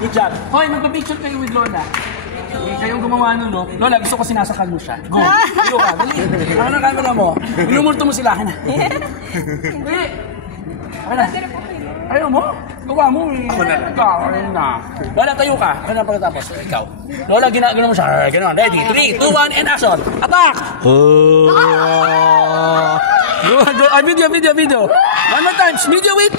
Good job. Hoy, magpa-picture kayo with Lola. Kayong gumawa nun, no? Lola, gusto ko sinasakal mo siya. Go. Iyo ka, dali. Ano na camera mo? Inumulto mo sila. Hindi. Ano? Ayaw mo? Gawa mo eh. Ako na lang. Ayun na. Lola, tayo ka. Ano na pagkatapos? Ikaw. Lola, ginagawa mo siya. Ganoon. Ready? 3, 2, 1, and action! Attack! Video. One more time. Video, wait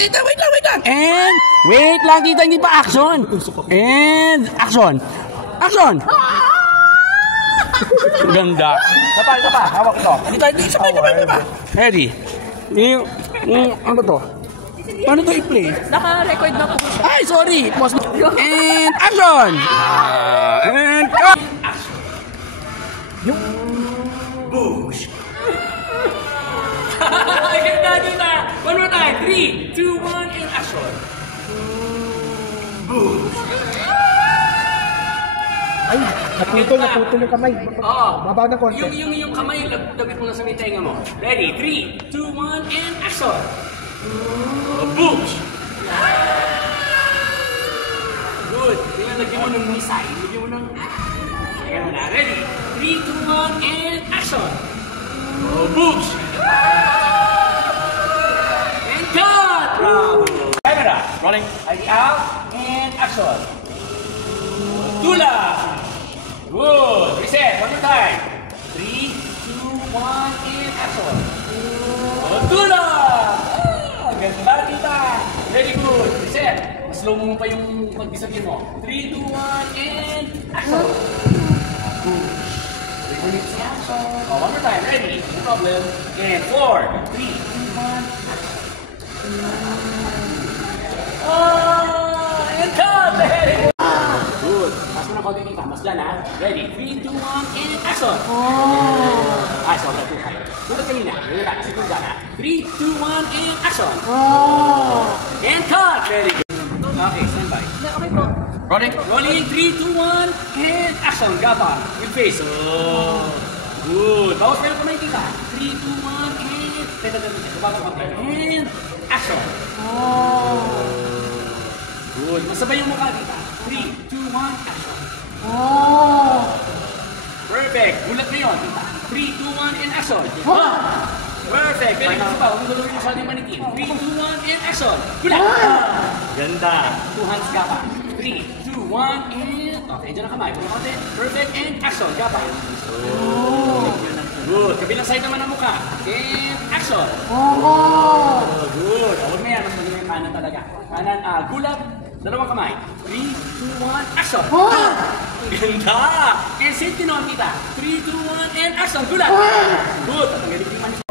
lang. And, wait lang, tita, hindi pa action. And, action. Ganda. Sapa. Hawak ito. Sapa. Ready? Ano to? Paano to i-play? Naka-record na po siya. Ay, sorry. Pause mo. And action! And cut! Yung boosh. Ganda. One more time. 3, 2, 1, and action. Boosh. Ay, naputol yung kamay. Babaw na konti. Yung kamay, labit mo na sa may tenga mo. Ready? 3, 2, 1, and action. Boosh! Good. Lagyan mo ng misay. Lagyan mo ng... Ayan na. Ready? 3, 2, 1, and action! Boosh! And cut! Bravo! Camera. Rolling. ID out. And action. Tula! Good. Reset. One more time. 3, 2, 1, and action. Tula! Ganda kita! Very good! Reset! Mas slow mo pa yung pag-bisagin mo. 3, 2, 1, and action! One more time. Ready? No problem. And 4, 3, 2, 1, and cut! Very good! Good! Mas mo na konti kita. Mas dyan ha. Ready? 3, 2, 1, and action! Ay, sorry. Tulad kanina. Kasi kung dyan ha. 3, 2, 1, and action! And cut! Very good. Okay, stand by. Okay po. Rolling. 3, 2, 1, and action! Gapa. With face. Good. Bawas pa yung kamay kita. 3, 2, 1, and... And action! Good. Masabay yung mukha kita. 3, 2, 1, action! Perfect. Gulat ngayon. 3, 2, 1, and action! Perfect! Very good pa. Huwag gulawin masyado yung manikin. 3, 2, 1, and action! Gulat! Ganda! 2 hands ka pa. 3, 2, 1, and... Okay, dyan ang kamay. Perfect, and action! Ka pa. Good! Kabilang side naman ang mukha. And action! Good! Huwag na yan. Mas maganda yung kanan talaga. Kanan, gulat. Dalawang kamay. 3, 2, 1, action! Ganda! And save tinuan kita. 3, 2, 1, and action! Gulat! Good! Tatanggalin ko yung manis.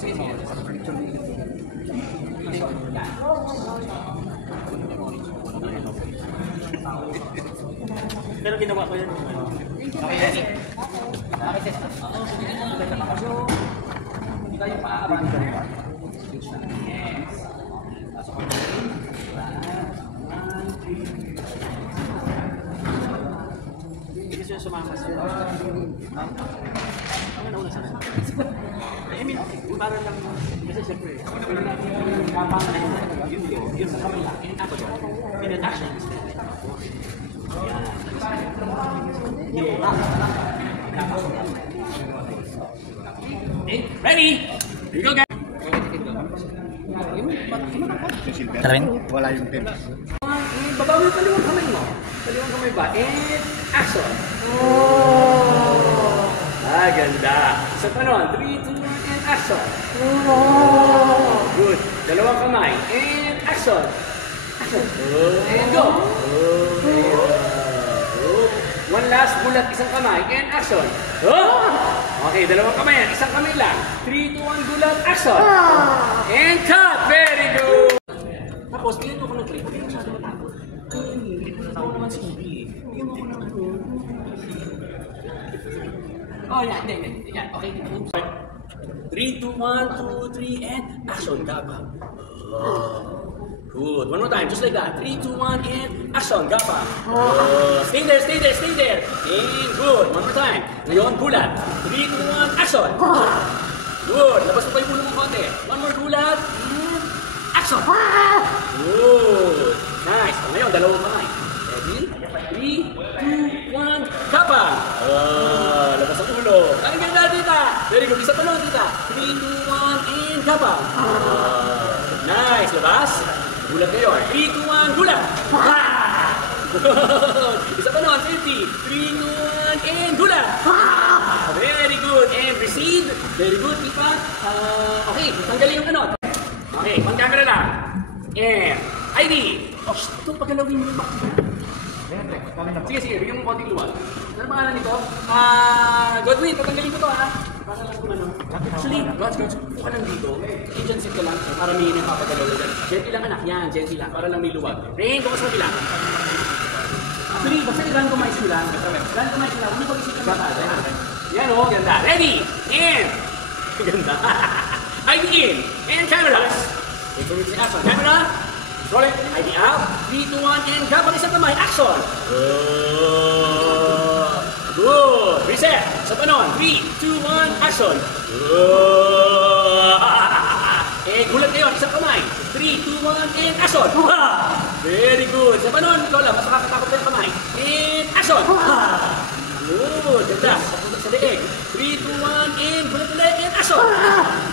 Sige. Pero ginawa ko yan. Okay, ready? Okay, set. Hindi tayo paaaban. Yes. Pasok ko. Hindi siya sumakas. Ano na una sana? I mean, parang lang kasi siyempre. Yung kapang na yun sa kamila. In action. Ready? Here you go, guys. Talawin? Wala yung pin. Baba mo yung kaliwang kamay mo. Kaliwang kamay ba? And action. Ganda. Sa panon, 3, 2, 1, and action. Good. Dalawang kamay. And action. And go. One last bulat, isang kamay, and action. Okay, dalawang kamay yan, isang kamay lang. 3, 2, 1, gulat, action. And cut! Very good! Tapos, bigyan mo ko ng clip. Hindi mo siya tumatakot. Hindi mo natakot naman si Ibi. Bigyan mo ko ng clip. Oh, yan. Yan. Okay. 3, 2, 1, 2, 3, and action. Gaba. Good. One more time, just like that. 3, 2, 1, and action. Gapa. Stay there. And good. One more time. Ngayon, gulat. 3, 2, 1, action. Good. Labas mo pa yung ulo mo konti. One more gulat. And action. Good. Nice. Ngayon, dalawang kamay. labas. Gulat kayo. 3, 2, 1, gulat! Isa pa nun, safety. 3, 2, 1, and gulat! Very good. And receive. Very good, Tipa. Okay, tanggalin yung ano. Okay, pang-camera lang. And ID. Oh, ito, pagkalawin mo yung back. Sige, bigyan mo konting luwag. Ano pangalan nito? Godwin, patanggalin ko to ha. Para lang kung ano. Actually, Gods, kung ka nandito, agency ka lang para may nagpapadalaw dyan. Gently lang anak, yan, gently lang, para lang may luwag. Rain, bukas mo bilang. Actually, basta randomize mo lang. Randomize mo lang, hindi pag-isipan ka tayo. Yan o, ganda. Ready, and, ganda. ID in, and cameras. Action, camera. Rolling, ID out, 3, 2, 1, and grab ang isang kamay, action! Good! Reset! Sa panon, 3, 2, 1, action! Eh, gulat kayo, isang kamay, 3, 2, 1, and action! Very good! Sa panon, Lola, mas nakakatakot na yung kamay, and action! Good! Ganda! Sa leeg, 3, 2, 1, and gulat ulit, and action!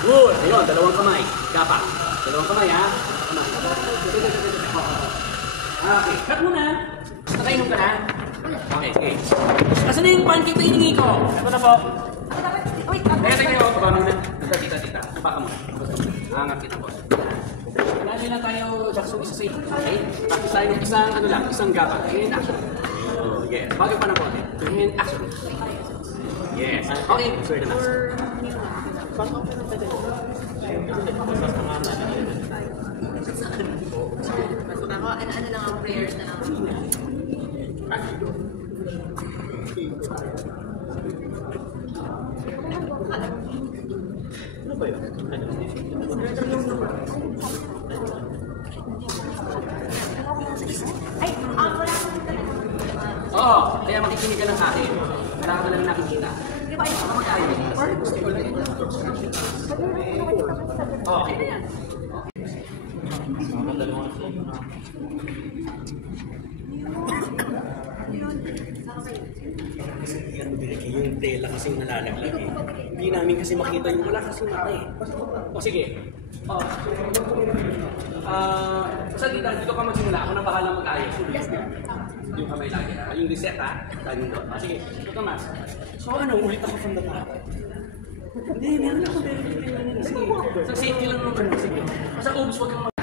Good! Ayun, dalawang kamay, gapak. Dalawang kamay, ha? Okay, cut muna. Nakainom ka na? Okay, okay. Asan na yung pancake na hiningi ko? Ito na po. Teka kayo, baba muna. Tita. Baka mo. Angat kita po. Lagi na tayo, Jackson, isa safe. Okay? Practice tayo ng isang gapa. And action. Yes. Bago pa ng konti. And action. Yes. Okay, sorry na mask. Ako, ano lang ang prayers na lang. Ano ba yun? Ay, wala. Oo, kaya makikinig ka lang sa akin. Kailangan ka lang nakikita. Di ba ayun? Or gusto ko lang. Okay. Yung tela kasing nalalaglag eh. Hindi namin kasi makita yung wala kasing mata eh. O sige. Basta dito ka magsimula. Ako na bahala mag-ayos. Yung kamay lagi. Yung reset ha. Laging doon. Sige. Ito mas. So ano, ulit ako from the top. Hindi, meron ako. Sige. Sa safety lang naman. Sige. Basta oops, wag kang